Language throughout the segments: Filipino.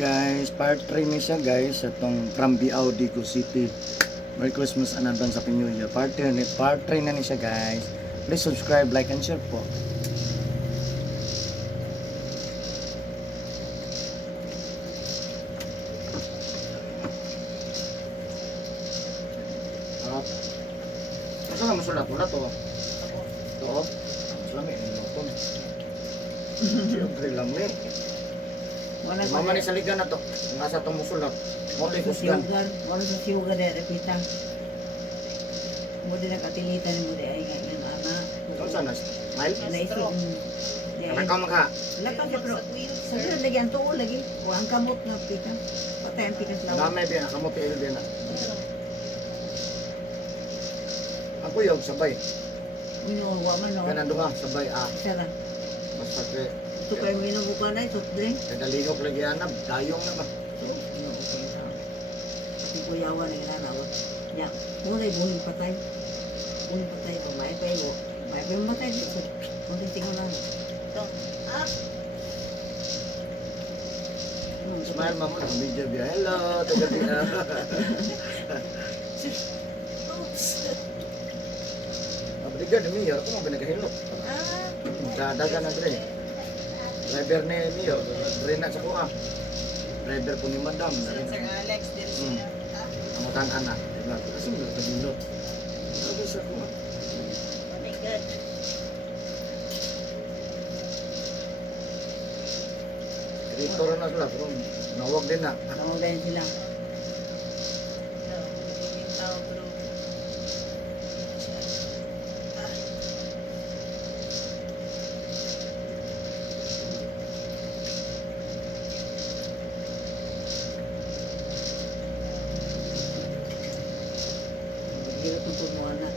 guys, part 3 ni siya guys atong from Biao, Digo City. Merry Christmas and advance Happy New Year. Part 3 na ni siya guys. Please subscribe, like and share po. Asa na masulat wala to? To. Lami ni to. Siyempre lami. Mama ni saligan na to. Nga sa itong musulat. Muli kusgan. Wala sa siyugan na repita. Mo din nakatilita ni mo di ay ngayon anak. Kung saan na? Smile? Naisip. Anak ka magha. Laka siya pero sa sila lagi ang tuol lagi. O ang kamot na pita. Patay ang pikas lawa. Dami din. Kamuti ilo din na. Ako yung sabay. Minuwa man no. Kanan duha sabay. Sara. Basta kay. Ito kayo minubukan na ito. Kadalingok lagi anab. Dayong na ba? Hindi ko yawan na inanawa. Ya, mulai buhin patay. Buhin patay pa may payo. May payo matay dito. Kundi tingnan lang. Ito. Smile mama. Video biya. Hello. Tagal din na. Abdiga demi ya. Ako mo pinagahilot. Dadagan na dre. Driver ni Mio. Dre na sa kuha. Driver po ni Madam. Sir Alex din siya. Ang anak. Diba? Kasi mo nagpagilot. Sabi sa kuha. Oh my God. Dito rin na sila. Pero nawag din na. Nawagan sila. Yung tao bro. Hirap ng puno anak.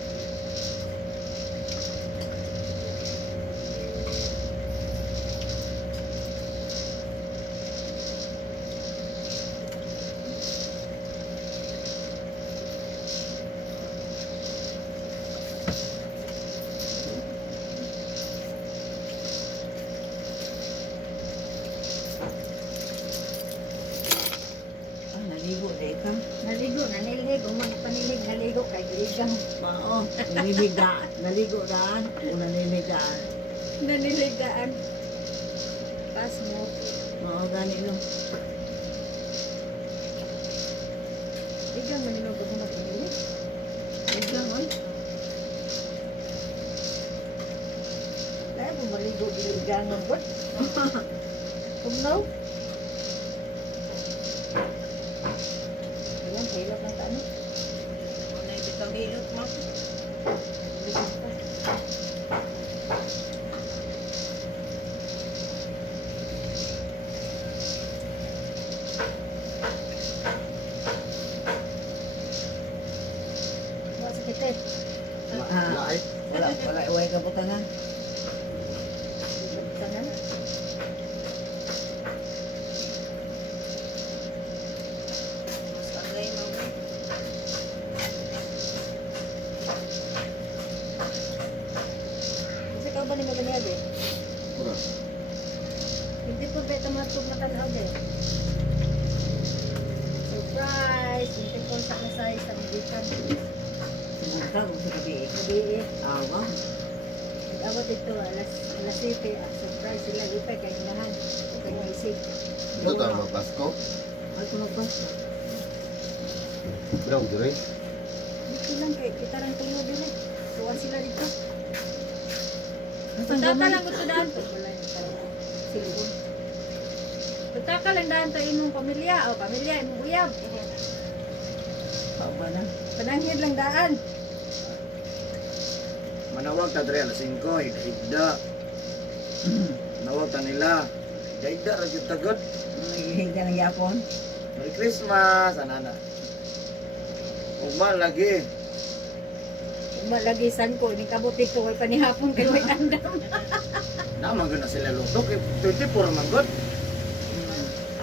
Naligo deh kam. Naligo, naniligo, magpanilig, naligo kay Giligang. Mao, naliliga, naligo daan, o naliligaan. Naniligaan. Pas mo. Mao gani lang. Ligang manilog ko mag-inilig. Ligang oy. Dahil mo maligo, Giligang ng bot. Kumnaw. Ayan, hilot ng taano. Muna yung bitang hilot mo. Hilot pa. Wala sakit eh. Laay. Wala uway kabutangan. Tangan. Mas agay mo. Kasi ka ba ni Magaliyad eh? Pura. Hindi po beta matug na tanaw din. Surprise! Hindi po sa kasay sa medikan. Sumunta kung sa gabi. Gabi eh. Awa. Nag-abot ito, alas 7. Surprise sila ipay kay inahan. O kay isig. Ito tayo magpasko. Ay, kumabas. Brown dire. Dito lang kay kita lang tulo din eh. Tuwan sila dito. Nasaan Punta gamay? lang ito daan. Wala yung silbon. Punta ka lang daan tayo imong pamilya. O pamilya, imong uyab. Paaba na. Pananghid lang daan. Manawag ta dre alas 5. Higda. Manawag ta nila. Higda ra jud tagod. Naghihiga ng yapon. Merry Christmas anana. Ugma lagi. Malagisan ko, ni kabuti ko, ay panihapon kayo ay andam. Naman gud na sila lutok. 24 man gud.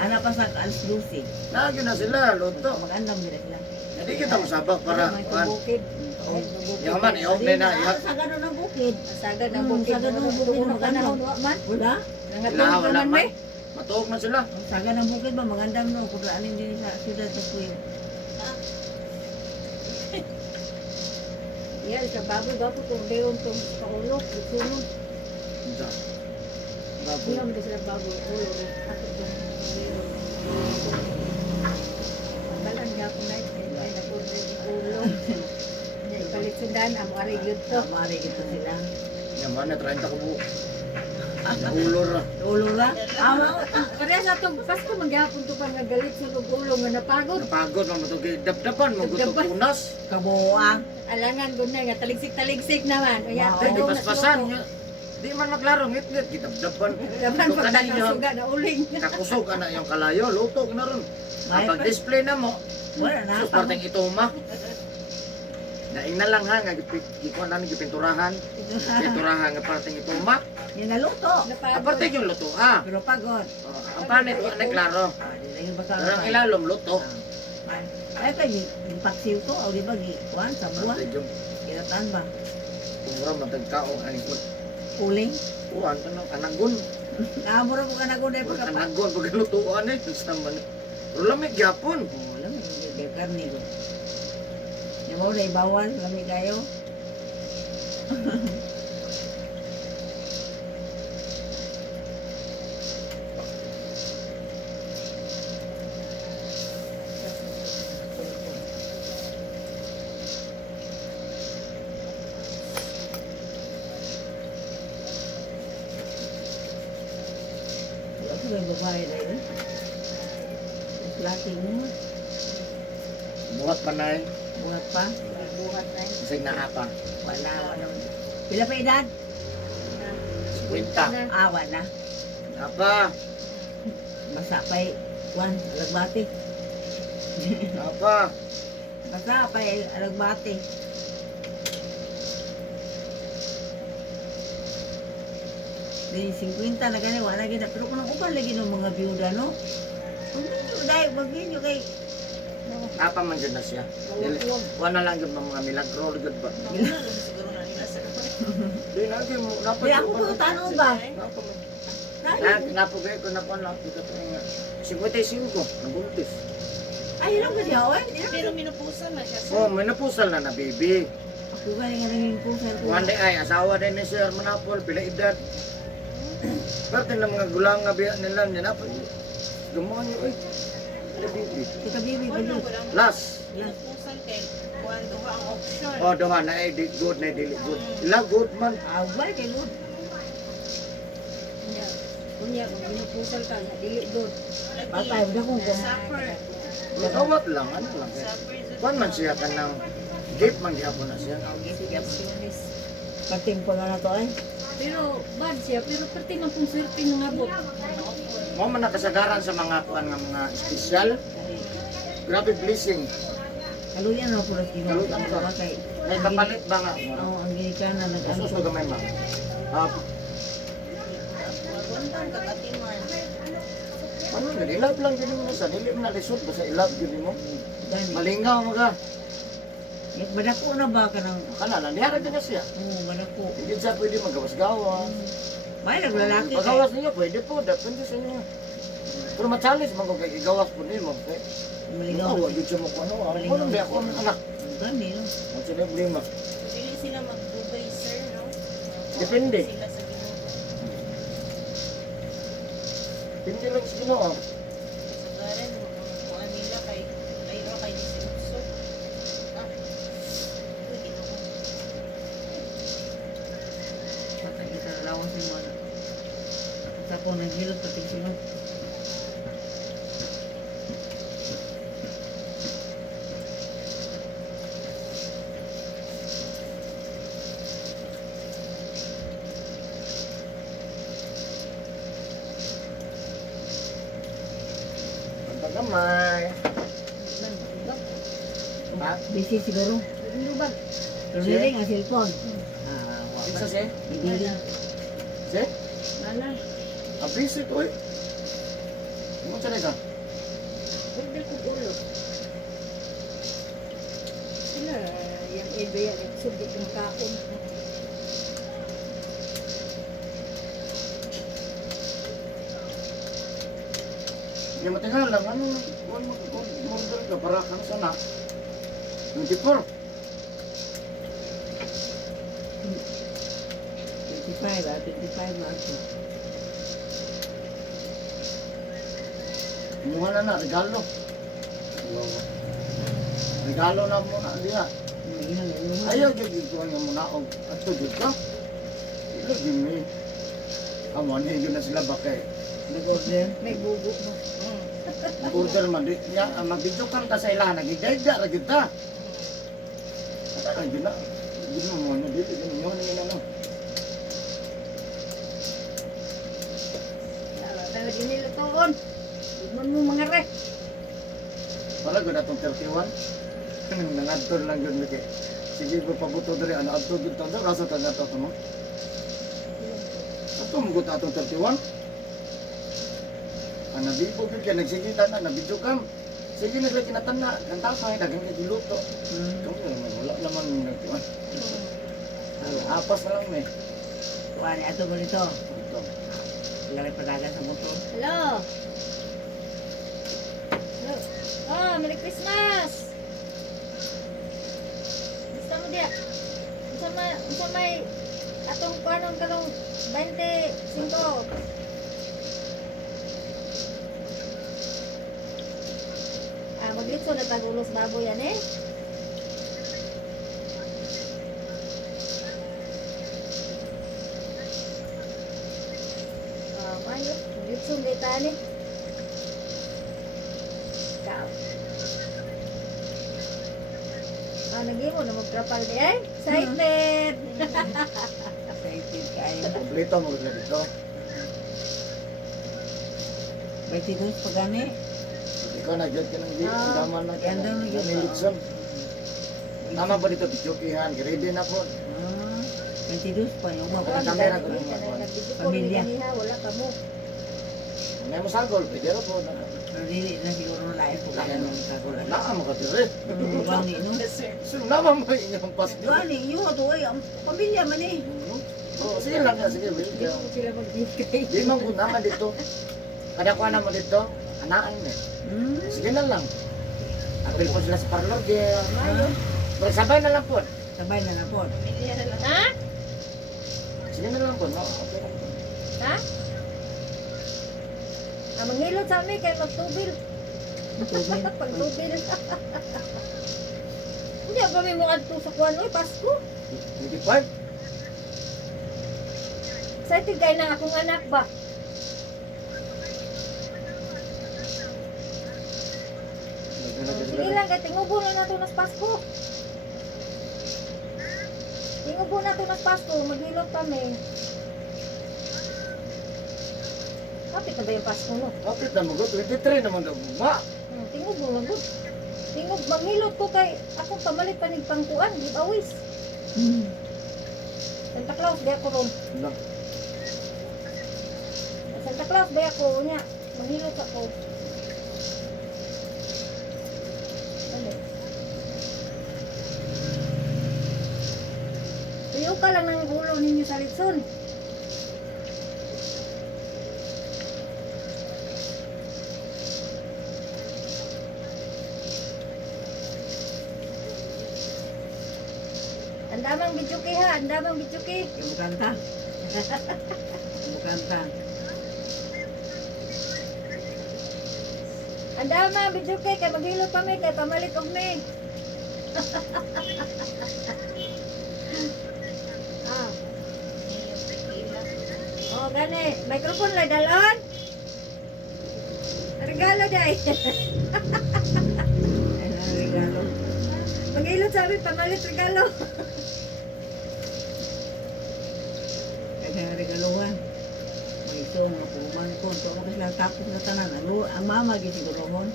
Ana pa sa alas 12. Nagyo na sila luto. Mag-andam nila sila. Hindi kita masabak para May kuan. bukid. Yaman, i-off na na. Sa ganun ang bukid. Sagad ang Hmm, bukid. sagad ang bukid, Doon ka maganda. na man. Wala. Nangatulog Wala naman man. may. Matuog na sila. Ang saga ng bukid ba, magandang no, kudraanin din sa siyudad sa Puyo. Iya, sa baboy kung leon tong paulok, sunod. Unsa? Hindi naman sila baboy, ulo, ato tong leon. Balang gapon na ito, ay nag-order yung ulo. Ipalit sundan, amo ari yun to. Mari ito sila. Yan man na 30 ka buo. Naulor ra. Ulo ra? Ama. Kaya sa itong Pasko, maghapon to pa nga galit sa ulo nga napagod. Napagod man mo to dapdapan mo gusto Dapdapan. punas. Kabuang. Alangan ko na nga, taligsik-taligsik naman. O yan, Wow. Di paspasan nya. Di man maglaro ngit-ngit gidapdapan. Laban Ito pag kanina, nakasuga na uling. nakusog ana yung kalayo, luto na ron. May Kapag display na mo, Wala na. sus parteng itoma. Daing na lang ha, nga gikuan namin gipinturahan. Pinturahan nga parteng itoma. Yan naluto. Aparte yung luto ha. Pero pagod. Ang panit wala klaro. Di lang yung basta. Pero ang ilalom luto. Ay kay paksiw ko, o di ba kuan sa buwan. Aparte yung Kiratan ba? kumura matagkaong aning Uling. kuan tanong anagon. Naamura ko kanagon ay pagkapa. Anagon pag lutuan eh sa man. Pero lamig gyapon. Oh, lamig yung karne ko. Yung mo na ibawal, lamig kayo. Ako may babae na yun. Laki mo. Buhat pa na eh. Buhat pa. Buhat na yun. Kasi naapa. Wala. Pila pa edad? Kwenta. Ah, wala. Apa? Basa pa kuan, alagbati. Apa? Basa pa alagbati. Di 50 na gani wala gid pero kung uban lagi ng mga byuda no. Magvinyo kay Apa man dyan na siya? Kuha na lang yung mga milagro. Ligod ba? Di na, di mo. Di ako ko tanong ba? Napugay ko na po lang. Ito po nga. 55 ko. Nabuntis. Ay lang ko siya oy. Pero minupusal na siya. Oh, may napusal na na baby. Ako galing nga nangin ko sa ko. One day ay asawa din ni Sir Manapol. Pila edad. Parte ng mga gulang nga biya nila. Napol. Gumawa niyo eh. Pila baby. Kita bibi ba yun? Last. Minupusal kay kuan duha ang option. Oh, doha na eh. Di good na dili good. Ila good man. Ah, wala kay good. Kunya, kung binupusal ka, dili good. Patay ba kung ko. Supper. Matawat lang. Ano lang. Kuan man siya ka ng gift man gihapon na siya. Pating pa nga na to ay. Pero bad siya, pero pati man kung swerte ng abot. Mo man nakasagaran sa mga kuan nga mga espesyal. Grabe blessing. Kaluyan na pula kino. Kaluyan ka. Kay. May kapalit ba nga? Oo, ang ginikana nag-ano. Usos na gamay ma'am. Ah, Wala kagatiman. ano na, ilab lang din mo sa dili mo na lisod basta ilab din mo. Gani. Malingaw mo ka. Badako na ba ka ng... Kana lang diara din na siya. Oo, badako. Hindi siya pwede magawas-gawas. May naglalaki kay. Magawas niyo pwede po, depende sa inyo. Pero ma-challenge man ko kay igawas po nimo kay. Maligaw. Ikaw, wag siya mo ko ano. Ano ba ako ang anak? Gani no. Ang sila problema. Dili sila mag-Dubai, sir, no? Depende. Sila sa Ginoo. Hindi lang sa Ginoo. Sagaran mo ang kuan nila kay layo kay disenso. Ah. Uy, Ginoo. Patay kita lawan sa mga. Sa po naghilot pati sunod. Pagkamay. Ha? Busy siguro. Hindi ba? Pero niling ang cellphone. Ah, Isa siya? Ibiling. Siya? Wala. Ang busy ko eh. Ano siya na Pwede ko ulo. Sila, yung iba yan, subject ng kaon. Yung matingal lang, ano, mag-order ka para kang sana. 24. 25 ah, 25 na ako. Kumuha na regalo. Regalo na muna diya. Ayaw jud ito nga muna og ato jud ka. Ilo din mi. Amo ni yun na sila bakay. Nag-order. May bugo mo. Order man di nya mabidyo kan ka sa ilahan nagigayda ra gyud ta. Ata ra gyud na. Di mo mo dito din mo ni ano. Dahil ginilutoon. Igman mo mga rek. Para gud atong 31. Kanang nangadto lang gyud mi kay. Sige ko pabuto diri ano adto gyud ta rasa ta nato to mo. Ato mo gud atong 31. Ang nabibo gyud kay nagsigita na nabidyo kam. Sige na lagi kinatana, kanta pa dagang kay giluto. Kamu naman wala naman nagtuan. Apas na lang me. Tuwan, ato mo dito. Ito. Lalay padagan sa motor. Hello. Hello. Oh, Merry Christmas. Gusto mo dia? Unsa may atong kuanong karong 25. Maglitso na tagulos baboy yan eh. Mayo, maglitso na itani. Ikaw. Nag-iimo na magtrapal di eh. Excited! Excited kayo. Kompleto mo na dito. 22 pa gani. Ikaw na gyud kanang di daman na Ganda na gyud. Nilitson. Nama ba dito bijokihan, ready na po. 22 pa yung Wala mga kamera ko Pamilya. Pamilya. Pamilya. Wala ka mo. May mo sagol, pwede ro po. Dili na siguro lain po kaya nung kagulan. Naa mo ka dire. Gani no. So nama mo inyong pasko. Gani, yung ato ay ang pamilya man eh. Oh, sige lang nga, sige. Hindi mo sila magbigay. Di man ko naman dito. Kada ko na mo dito, anaan eh. Sige na lang. Apil po sila sa parlor, di. Sabay na lang po. Sabay na na po. Pamilya na lang. Ha? Sige na lang po, no? Okay lang po. Ha? Mangilot sa amin kay magtubil. Tubig. Pagtubil. Hindi ba may mga tusukuan oy Pasko? 25? Excited kayo ng akong anak ba? Sige lang, kaya tingubo na nato nas Pasko. Tingubo na to nas Pasko, maghilot kami. Kapit na ba yung Pasko no? Kapit na mo, 23 naman daw. Ma! Tingubo lang good. Tingog, maghilot ko kay akong pamalit panig pangkuan, giveaways. Santa Claus, di ako ron. Lang. Santa Claus, di ako niya. Maghilot ako. Ano? Tuyo ka lang ng ulo ninyo sa litson. Ang damang bidyuki ha, ang damang bidyuki. Yung kanta. Yung kanta. Ang damang bidyuki, kay maghilot pa may, kay pamalit og may. Ah, Yung tequila. oh gani, microphone lang dalon. Regalo day. Ay na regalo. Maghilot sa amin, pamalit regalo. Ay na regaluhan. May iso nga puman ko. Ito ako kasi lang tapos na tanan. Ang mama gisiguro hon.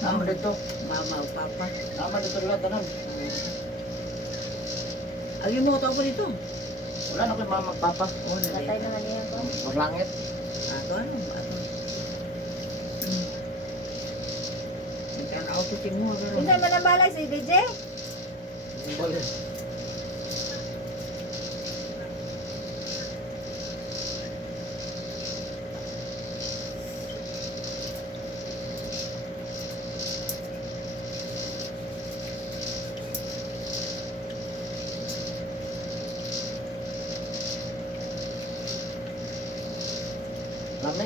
Nama dito. Mama o papa. Nama dito lahat tanan. Agi mo ito pa dito. Wala na ko mama magpapa. Oo, Natay na nalita. nga niya ko. Orlangit. Ato ano? Ato. Nagkana-auto si mo. Hindi man ang balay si DJ. Balik.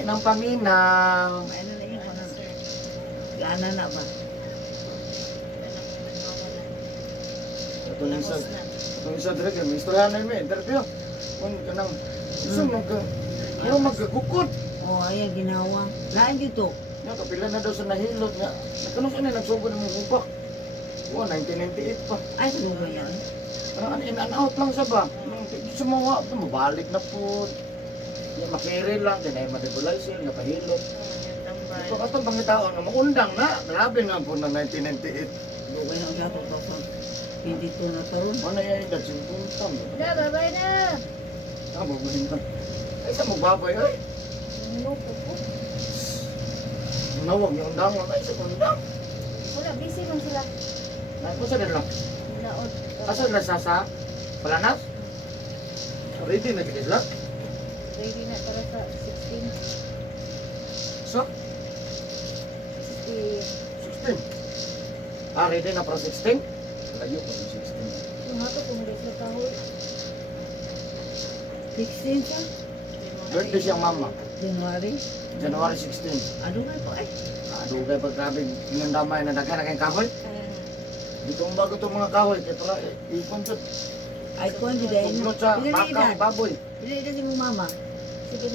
ng paminaw. Ano na yun? Ano, sir? Gana na ba? Itong isa, Tapos na. itong isa dire kay istorya na may interview. Kung kanang isa puro magkakukot. Oh, ayan ginawa. Lain dito. Nga kapila na daw sa nahilot nga. Nagkanong sa nagsugod ng mga upak. 1998 pa. Ay, kaluga yan. Parang in and out lang sa ba? Sumawa pa, mabalik na po. Yung makiri lang, tinay ma-debulizer, nga pahilot. Yung tambay. Ito ka itong pangitaon na maundang na. Grabe nga po ng 1998. Kaluga yan ang gato ko. Hindi to na taron. Ano yan yung datsing puntam? Na, babay na. Tama mo yun. Ay, sa magbabay ay. Nupo po. Nawag yung undangon. Ay, sa undang. Wala, busy man sila. Ay, kung saan nila? Naod. Asa nila sa Palanas? Ready na kita sila? Ready na para sa 16. So, 16. 16. Ah, ready na para 16? Layo pa yung 16. Yung hato kung hindi sila kahoy. 16 siya? Birthday siyang mama. January? January 16. Ano nga po ay? Dugay pag grabe inandamay na daghan na kayong kahoy. Dito ang bago itong mga kahoy. Kaya pala, ikonsot. Ay, kung hindi dahil. Puglot sa Pili baka, edad. baboy. Pili edad si mong mama. 17.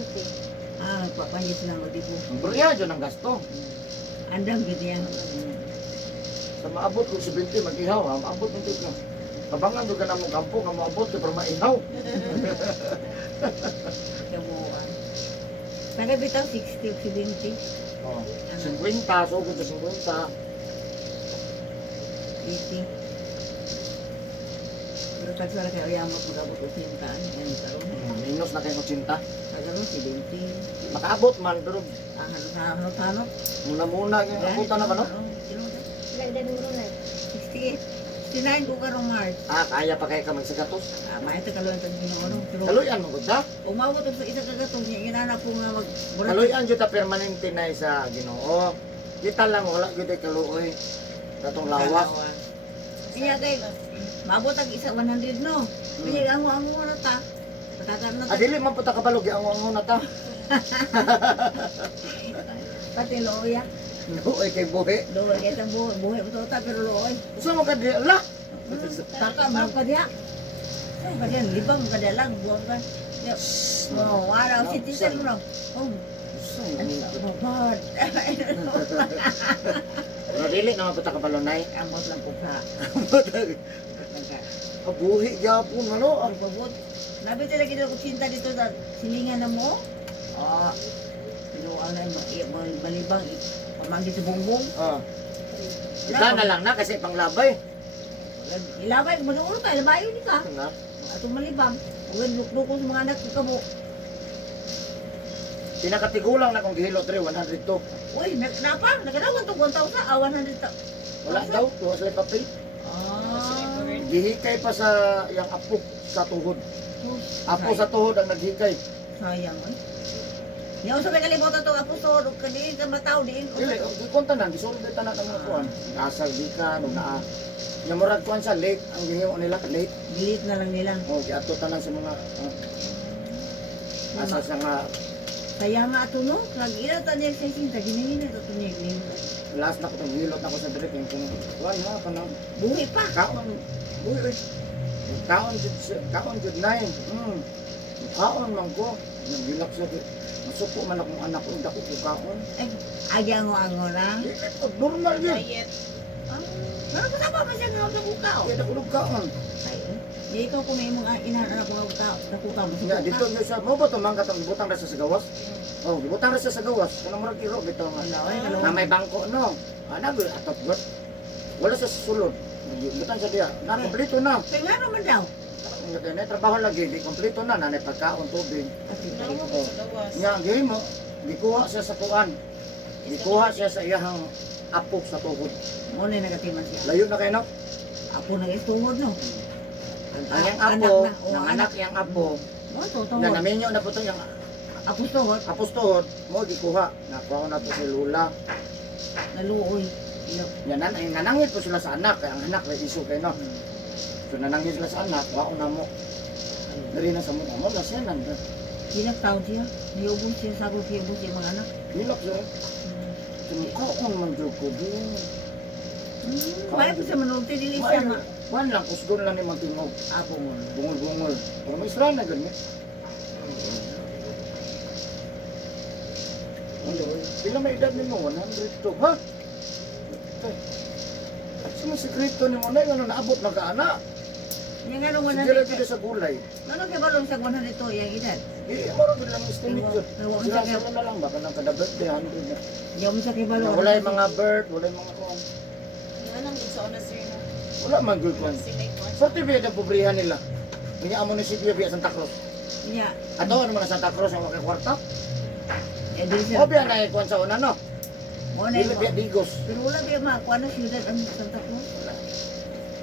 Ah, nagpapanggit sila mag-ibo. Ang burya dyan ang gasto. Andang gito yan. Sa maabot kung 70, mag-ihaw. Maabot ng tigla. Kabangan doon ka na mong kampo, nga maabot ka para maihaw. Kabuan. Taga bitaw 60 o 70. Oh. 50, sugod sa 50. 80. Pero pag sa kaya yamot mag-abot o 10 yan karon. Minus na kayo 80. Kagaron 70. Makaabot man, pero Ah, hanot-hanot. muna-muna, abutan na ka no? Ilang edad mo rin eh. 68. 69 ko karong March. Ah, kaya pa kayo ka magsagatos. May ito kaluan itong ginoon. Pero Kaluyan mo gud ta. umabot ako sa isa kagatong niya. Inanak ko nga mag... Kaluyan jud ta permanente na sa Ginoo. Kita lang wala gud ay kaluoy. Katong lawas. Kaya kay, maabot ang isa 100 no. Kaya ang na ta. Patagan na Ah, ta. dili man puta kabalog ang na ta. Pati loya. Luoy kay buhi. Loya kaya itong buhay mo ta pero loy. Usa mo ka di ala. Taka, mahal ka diya. Saan ka diyan? Libang ka diya lang. Buwan ka. Oh, araw, citizen mo. Oh, Usa ano ni. oh God. Pero dili naman puta kabalonay. Amot lang po ka. Kabuhi gyapon ano. Ang pabot. Nabi talaga dito ko cinta dito sa silingan na mo. Ah, pero ang balibang pamanggi sa bongbong. Ah. Kita na lang na kasi panglabay. Ilabay ko manuul ka, ilabayo ni ka. Na. Ato malibang. Uwan luklo sa mga anak ko kamo. Pinakatigulang na kung gihilot re 102. Uy, napa, nagadawan to 1,000, 100 ta. Wala daw, tuwa sila papel. Ah. Gihikay pa sa yang apo sa tuhod. Apo sa tuhod ang naghikay. Sayang ay. Niya sa may kalimutan to apo so kadi ka mataw diin. Dili, gikonta na, gisulod ta na ng kuan. Asal di ka nung naa. Nya murag kuan sa late ang gihimo nila late. Delete na lang nila. Oh, giato tanan sa mga asa sa nga Kaya nga ato no, kag ila ta niya sa sinta giningin na to niya giningin. last na ko tong hilot ako sa direct yung kung kuan ha kanang Buhi pa. kaon. Uy, uy. Kaon jud nine. Kaon man ko. Nagilak sa masuko man akong anak ko dako ko kaon. Ay, agyango ango na. Dili ko normal yun. Diet. Pero kasama pa siya nga sa kukaw. Kaya dako kaon. Ay, di ikaw kung may mga inaanak ko sa kukaw mo. Nga dito nyo sa mo ba to man katong butang ra sa gawas? Oh, butang ra sa gawas. Kanang murag iro bitaw nga. Ano, ay, Na kalawang. may bangko no. Ana gyud atop got. Wala sa sulod. Butang sa diya. Na kompleto na. Kaya nga naman daw. Na trabaho lagi di kompleto na nanay pagkaon tubig. Nawa ko sa gawas. Nya gihimo gikuha siya sa kuan. Gikuha siya sa iyang apo sa tuhod. Mo na nagatiman siya. Layo na kayo no? Apo na istuhod no. Ang iyang apo, ng anak iyang apo, Mo to to. na naminyo na po ito yung Apo tuhod apostohod, mo gikuha. Nakuha ko na to si Lula. naluoy. Iyo. Yan ay nanangit po sila sa anak, kaya ang anak may iso kayo no. So nanangit sila sa anak, wako na mo. Dari na sa mukha mo, na siya nanda. Kinagtawad siya. Niubos siya sa ako kiyubos yung mga anak. Hilak siya. Tumiko kung manjog ko din. May po siya manulti din siya ma. Kuan lang, kusgon lang ni Mantingog. Apo mo. Bungol-bungol. Pero may isra na ganyan. Pila may edad ni mo? 102, ha? Sa mga sekreto ni mo na yung naabot na kaana. Yung nga nung Siguro 100. dito sa gulay. Ano kaya balong sa 100 to yung edad? Maro din lang estimate yun. Ewan Sila sa sila na lang, baka nang kada birthday, 100 na. Yung sa kaya balong. Wala yung mga bird, wala yung mga kung. Nga lang din sa una sir na. Wala man good kwan. Sila yung Sa TV ang pobrihan nila. Kanya ang munisipyo biya Santa Cruz. Niya. Ato ano man ang Santa Cruz ang mga kwarta? Eh di siya. O biya na ikuan sa una no? Mo na Dili biya digos. Pero wala kaya makakuha na siyudad ang Santa Cruz.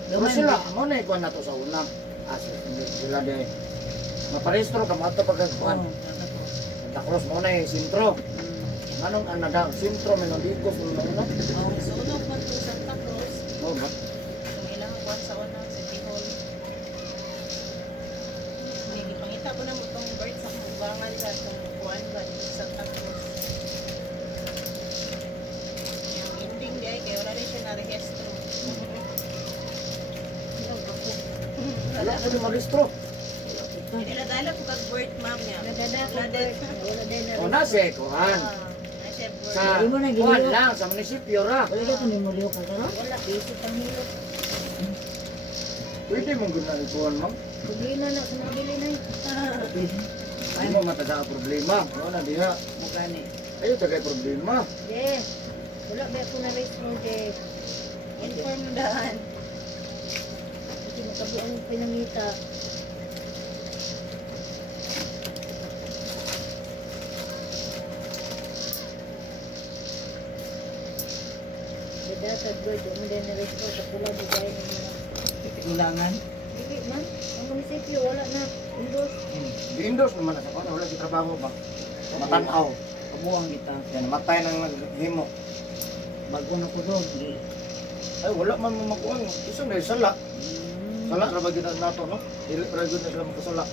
Pero sila, mo na ikuan na to sa una. Sila de maparehistro ka mo ato pagkuan. Santa Cruz mo na sentro. Anong anada sentro men ang digos mo na una? sunog man to Santa Cruz. Mo ba? Kung ilang kuwan sa una, City Hall. Hindi, pangita ko na mo itong bird sa kubangan ba, itong kuwan ba, dito sa Santa Cruz. Yung ending di ay, kaya wala rin siya na-rehistro. Wala ko ni magistro. Hindi na dala po kag bird ma'am niya. Nadadako Wala din. wala din na. O na si kuan. Na siya bird. Sa Hindi mo na kuan giliw. lang sa munisipyo ra. Wala ka ni mo liyo ka garo? Wala, busy pang hilot. Pwede mong guna ikuan ma'am. Hindi na na, sinabili na yun. Hindi mo matada ang problema. O na diha. Mukha ni. Ayo tagay problema. Yes. Wala ba ako na race mo, Jeff? Inform daan. Kasi makabuang pinangita. Dadatag bird, mo din na race mo, kapula di gaya ng mga. Kulangan. Hindi man, ang munisipyo, wala na. Indos. Di-endorse naman na sa kuan. Wala si trabaho ba? Matanaw. Kabuang kita. Yan, matay ng himo. Bago na ko doon. Ay, wala man mo makuan. Isang na sala. Sala, rabag yun na nato, no? Dili, rabag yun na sila makasala.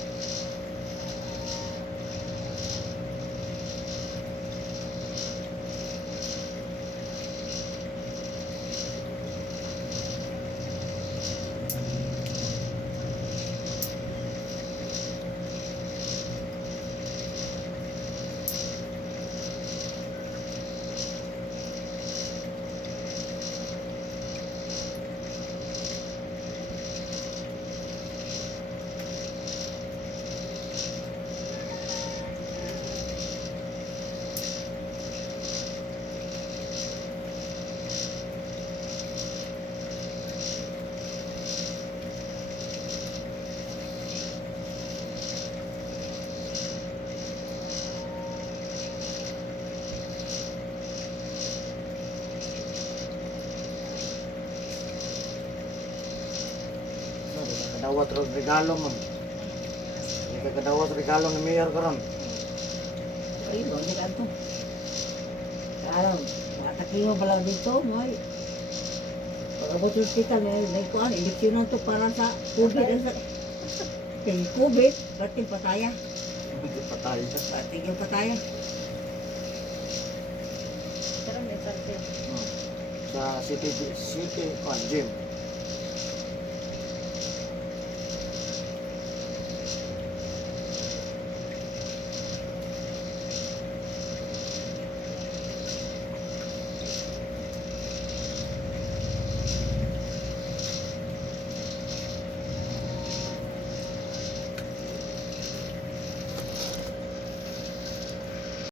Kadawat ro regalo mo. Ika kadawat regalo ni Mayor karon. Ay, doon din kanto. Alam, matakiwa pala dito, may. Pag-abot yung hospital, may kuhan, eleksyonan to para sa COVID. Kaya COVID, bating pataya. Patay. Bating yung pataya. Parang may kartel. Sa city kuan gym.